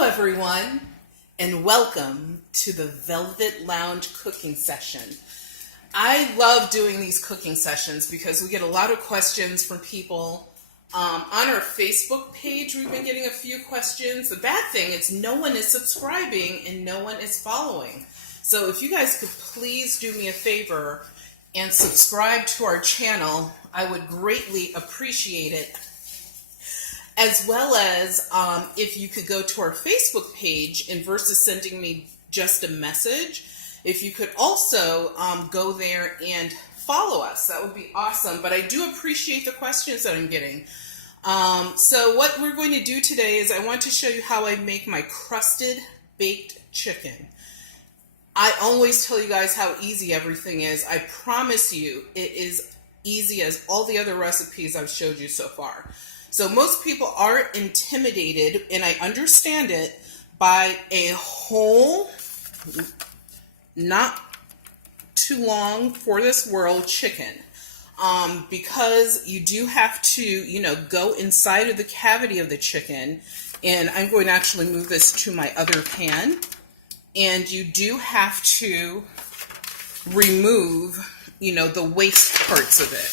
Hello everyone, and welcome to the Velvet Lounge cooking session. I love doing these cooking sessions because we get a lot of questions from people. On our Facebook page, we've been getting a few questions. The bad thing is no one is subscribing and no one is following. So if you guys could please do me a favor and subscribe to our channel, I would greatly appreciate it. As well as if you could go to our Facebook page and versus sending me just a message, if you could also go there and follow us, that would be awesome. But I do appreciate the questions that I'm getting. So what we're going to do today is I want to show you how I make my crusted baked chicken. I always tell you guys how easy everything is. I promise you it is easy as all the other recipes I've showed you so far. So most people are intimidated, and I understand it, by a whole, not too long for this world chicken. Because you do have to, go inside of the cavity of the chicken. And I'm going to actually move this to my other pan. And you do have to remove, the waste parts of it.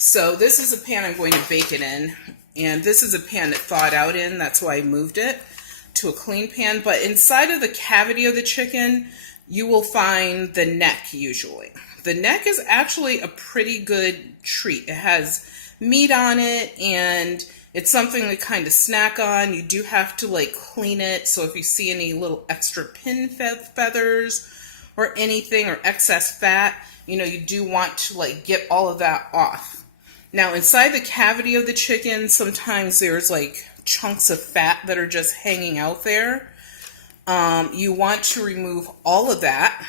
So this is a pan I'm going to bake it in. And this is a pan that thawed out in. That's why I moved it to a clean pan. But inside of the cavity of the chicken, you will find the neck usually. The neck is actually a pretty good treat. It has meat on it, and it's something to kind of snack on. You do have to clean it. So if you see any little extra pin feathers or anything or excess fat, you do want to get all of that off. Now, inside the cavity of the chicken, sometimes there's chunks of fat that are just hanging out there. You want to remove all of that.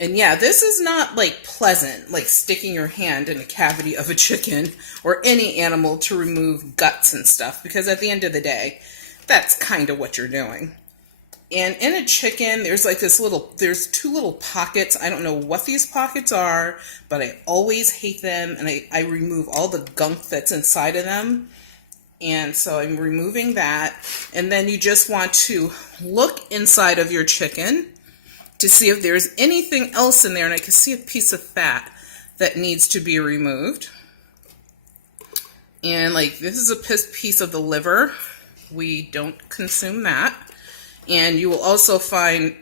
And yeah, this is not pleasant, sticking your hand in a cavity of a chicken or any animal to remove guts and stuff, because at the end of the day, that's kind of what you're doing. And in a chicken, there's there's two little pockets. I don't know what these pockets are, but I always hate them. And I remove all the gunk that's inside of them. And so I'm removing that. And then you just want to look inside of your chicken to see if there's anything else in there. And I can see a piece of fat that needs to be removed. And this is a piece of the liver. We don't consume that. And you will also find,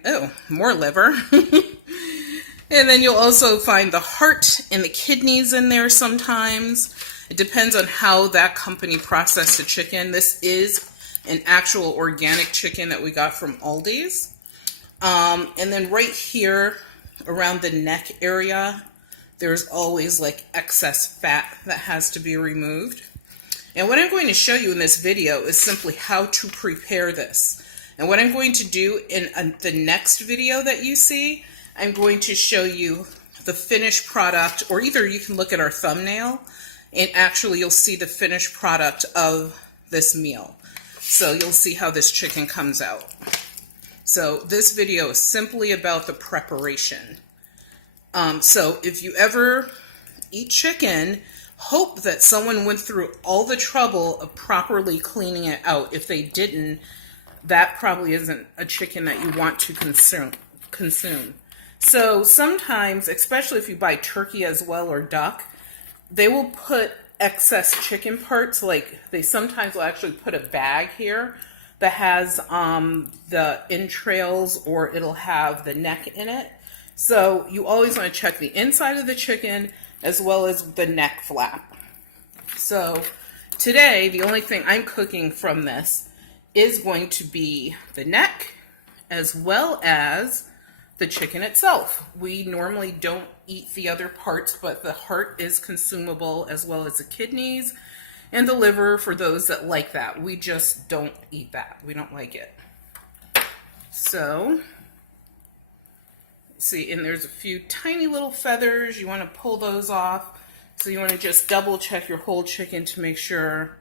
more liver. And then you'll also find the heart and the kidneys in there sometimes. It depends on how that company processed the chicken. This is an actual organic chicken that we got from Aldi's. And then right here around the neck area, there's always excess fat that has to be removed. And what I'm going to show you in this video is simply how to prepare this. And what I'm going to do in the next video that you see, I'm going to show you the finished product, or either you can look at our thumbnail and actually you'll see the finished product of this meal. So you'll see how this chicken comes out. So this video is simply about the preparation. So if you ever eat chicken, hope that someone went through all the trouble of properly cleaning it out. If they didn't, that probably isn't a chicken that you want to consume. So sometimes, especially if you buy turkey as well or duck, they will put excess chicken parts. They sometimes will actually put a bag here that has the entrails, or it'll have the neck in it. So you always want to check the inside of the chicken as well as the neck flap. So today, the only thing I'm cooking from this is going to be the neck as well as the chicken itself. We normally don't eat the other parts, but the heart is consumable, as well as the kidneys and the liver for those that like that. We just don't eat that. We don't like it. So, see, and there's a few tiny little feathers. You want to pull those off. So you want to just double check your whole chicken to make sure,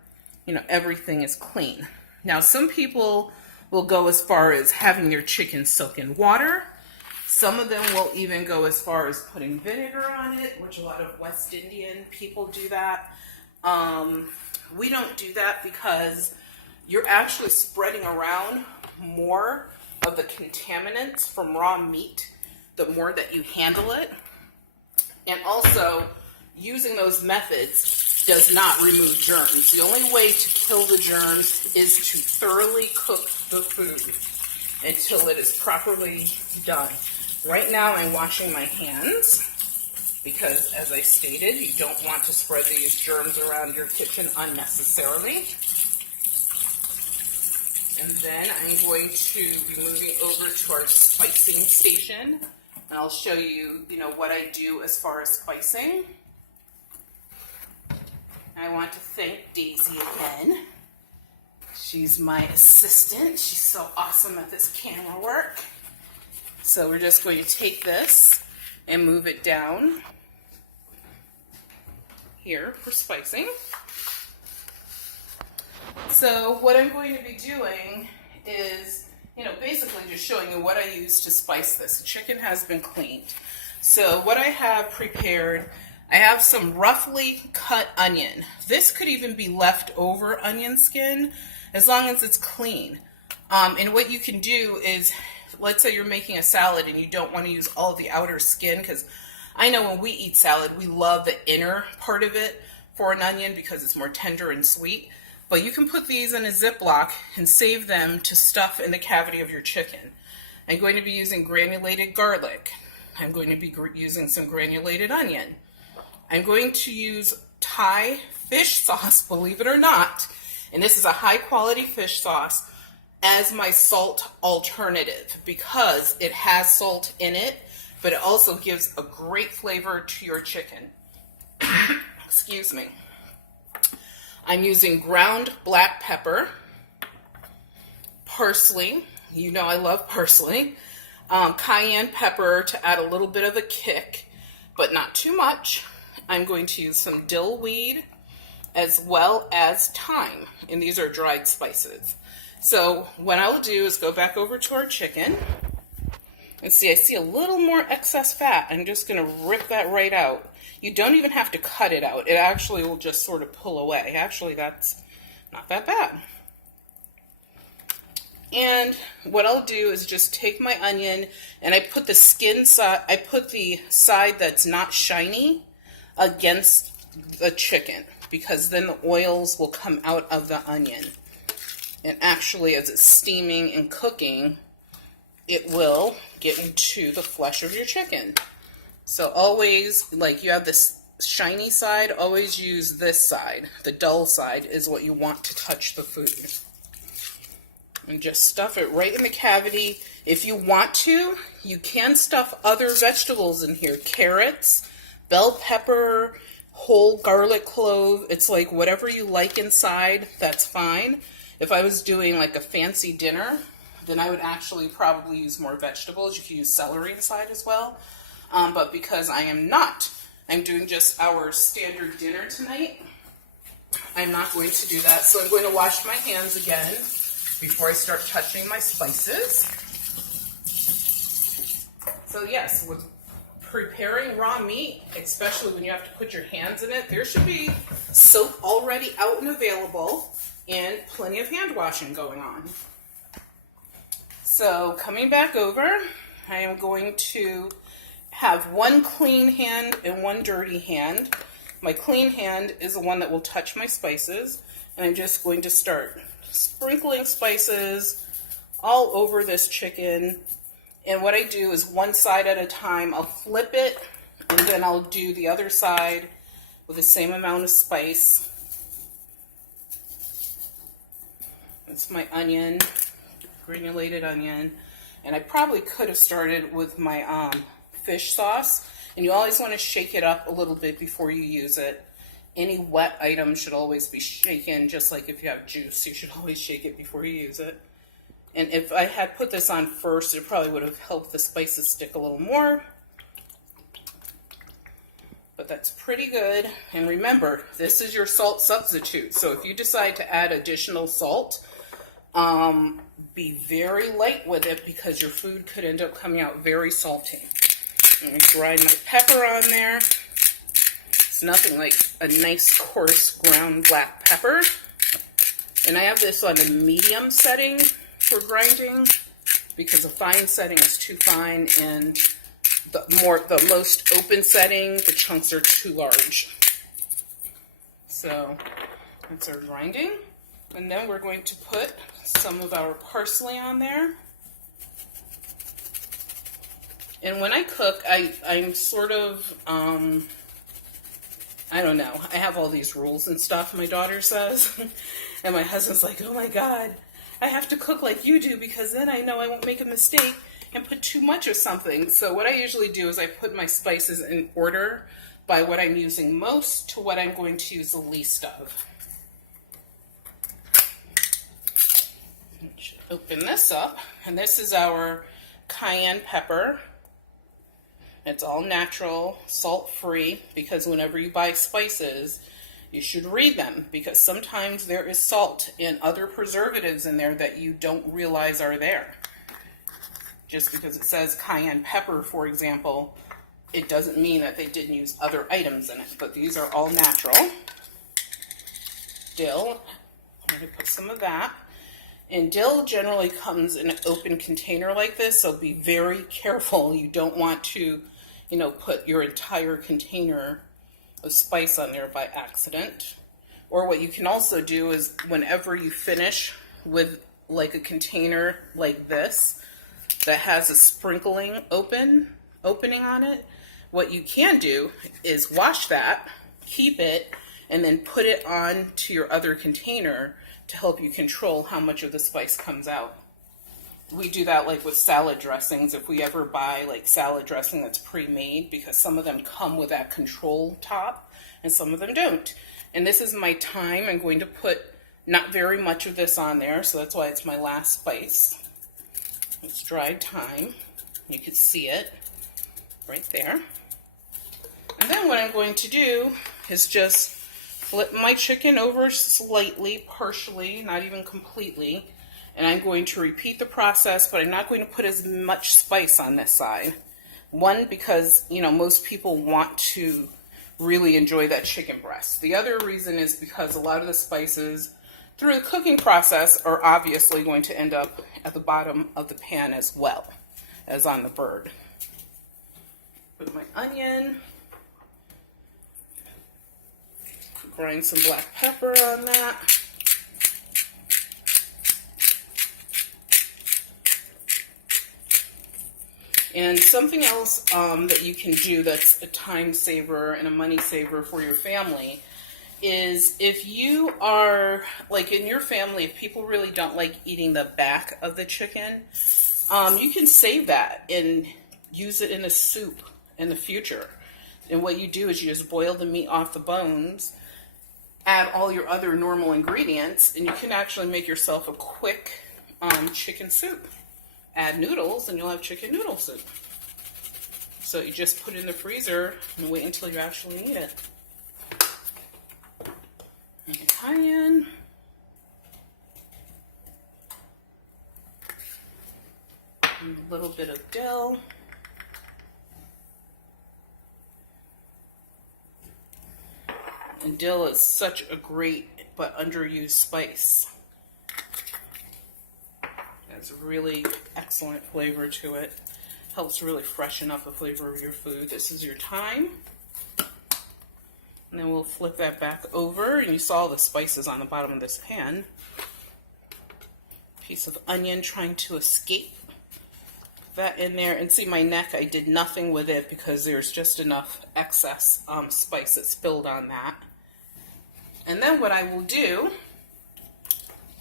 everything is clean. Now, some people will go as far as having their chicken soak in water. Some of them will even go as far as putting vinegar on it, which a lot of West Indian people do that. We don't do that because you're actually spreading around more of the contaminants from raw meat the more that you handle it. And also, using those methods does not remove germs. The only way to kill the germs is to thoroughly cook the food until it is properly done. Right now I'm washing my hands because, as I stated, you don't want to spread these germs around your kitchen unnecessarily. And then I'm going to be moving over to our spicing station, and I'll show you, what I do as far as spicing. I want to thank Daisy again. She's my assistant. She's so awesome at this camera work. So we're just going to take this and move it down here for spicing. So what I'm going to be doing is, basically just showing you what I use to spice this. The chicken has been cleaned. So what I have prepared, I have some roughly cut onion. This could even be leftover onion skin as long as it's clean. And what you can do is, let's say you're making a salad and you don't want to use all of the outer skin, because I know when we eat salad, we love the inner part of it for an onion because it's more tender and sweet. But you can put these in a Ziploc and save them to stuff in the cavity of your chicken. I'm going to be using granulated garlic. I'm going to be using some granulated onion. I'm going to use Thai fish sauce, believe it or not, and this is a high quality fish sauce, as my salt alternative because it has salt in it, but it also gives a great flavor to your chicken. Excuse me. I'm using ground black pepper, parsley, I love parsley, cayenne pepper to add a little bit of a kick, but not too much. I'm going to use some dill weed as well as thyme, and these are dried spices. So what I'll do is go back over to our chicken, and see, I see a little more excess fat. I'm just going to rip that right out. You don't even have to cut it out. It actually will just sort of pull away. Actually, that's not that bad. And what I'll do is just take my onion and I put the side that's not shiny against the chicken, because then the oils will come out of the onion. And actually, as it's steaming and cooking, it will get into the flesh of your chicken. So always, you have this shiny side, always use this side. The dull side is what you want to touch the food. And just stuff it right in the cavity. If you want to, you can stuff other vegetables in here. Carrots, bell pepper, whole garlic clove. It's like whatever you like inside, that's fine. If I was doing like a fancy dinner, then I would actually probably use more vegetables. You could use celery inside as well. But because I am not, I'm doing just our standard dinner tonight, I'm not going to do that. So I'm going to wash my hands again before I start touching my spices. So yes, with preparing raw meat, especially when you have to put your hands in it, there should be soap already out and available and plenty of hand washing going on. So coming back over, I am going to have one clean hand and one dirty hand. My clean hand is the one that will touch my spices, and I'm just going to start sprinkling spices all over this chicken. And what I do is one side at a time. I'll flip it, and then I'll do the other side with the same amount of spice. That's my onion, granulated onion. And I probably could have started with my fish sauce. And you always want to shake it up a little bit before you use it. Any wet item should always be shaken, just like if you have juice, you should always shake it before you use it. And if I had put this on first, it probably would have helped the spices stick a little more. But that's pretty good. And remember, this is your salt substitute. So if you decide to add additional salt, be very light with it, because your food could end up coming out very salty. I'm going to grind my pepper on there. It's nothing like a nice coarse ground black pepper. And I have this on a medium setting for grinding because a fine setting is too fine, and the most open setting, the chunks are too large. So that's our grinding. And then we're going to put some of our parsley on there. And when I cook, I'm sort of, I don't know. I have all these rules and stuff, my daughter says. And my husband's like, oh my God, I have to cook like you do because then I know I won't make a mistake and put too much of something. So what I usually do is I put my spices in order by what I'm using most to what I'm going to use the least of. Open this up, and this is our cayenne pepper. It's all natural, salt-free, because whenever you buy spices, you should read them, because sometimes there is salt and other preservatives in there that you don't realize are there. Just because it says cayenne pepper, for example, it doesn't mean that they didn't use other items in it, but these are all natural. Dill, I'm going to put some of that. And dill generally comes in an open container like this, so be very careful. You don't want to, put your entire container of spice on there by accident. Or what you can also do is whenever you finish with like a container like this that has a sprinkling opening on it, what you can do is wash that, keep it, and then put it on to your other container to help you control how much of the spice comes out. We do that like with salad dressings, if we ever buy like salad dressing that's pre-made, because some of them come with that control top and some of them don't. And this is my thyme. I'm going to put not very much of this on there, so that's why it's my last spice. It's dried thyme. You can see it right there. And then what I'm going to do is just flip my chicken over slightly, partially, not even completely, and I'm going to repeat the process, but I'm not going to put as much spice on this side. One, because, most people want to really enjoy that chicken breast. The other reason is because a lot of the spices through the cooking process are obviously going to end up at the bottom of the pan as well as on the bird. Put my onion. Grind some black pepper on that. And something else that you can do that's a time saver and a money saver for your family is if you are, like in your family, if people really don't like eating the back of the chicken, you can save that and use it in a soup in the future. And what you do is you just boil the meat off the bones, add all your other normal ingredients, and you can actually make yourself a quick chicken soup. Add noodles and you'll have chicken noodle soup. So you just put it in the freezer and wait until you actually need it. And cayenne. And a little bit of dill. And dill is such a great but underused spice. It's a really excellent flavor to it. Helps really freshen up the flavor of your food. This is your thyme. And then we'll flip that back over, and you saw the spices on the bottom of this pan. Piece of onion trying to escape that in there. And see my neck, I did nothing with it because there's just enough excess spice that spilled on that. And then what I will do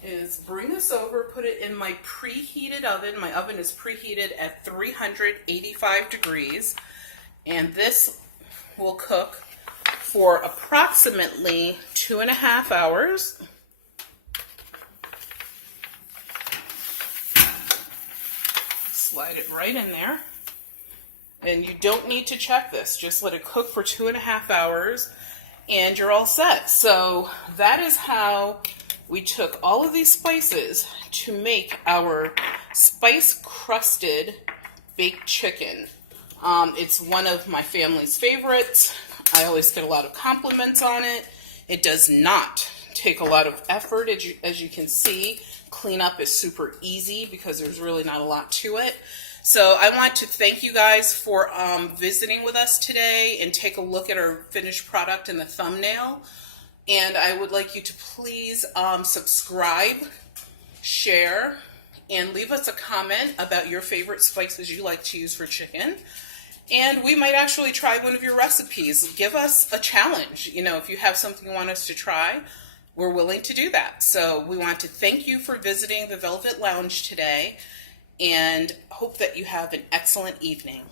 is bring this over, put it in my preheated oven. My oven is preheated at 385 degrees, and this will cook for approximately 2.5 hours. Slide it right in there. And you don't need to check this. Just let it cook for 2.5 hours, and you're all set. So that is how we took all of these spices to make our spice-crusted baked chicken. It's one of my family's favorites. I always get a lot of compliments on it. It does not take a lot of effort, as you can see. Cleanup is super easy because there's really not a lot to it. So I want to thank you guys for visiting with us today and take a look at our finished product in the thumbnail. And I would like you to please subscribe, share, and leave us a comment about your favorite spices you like to use for chicken. And we might actually try one of your recipes. Give us a challenge. You know, if you have something you want us to try, we're willing to do that. So we want to thank you for visiting the Velvet Lounge today and hope that you have an excellent evening.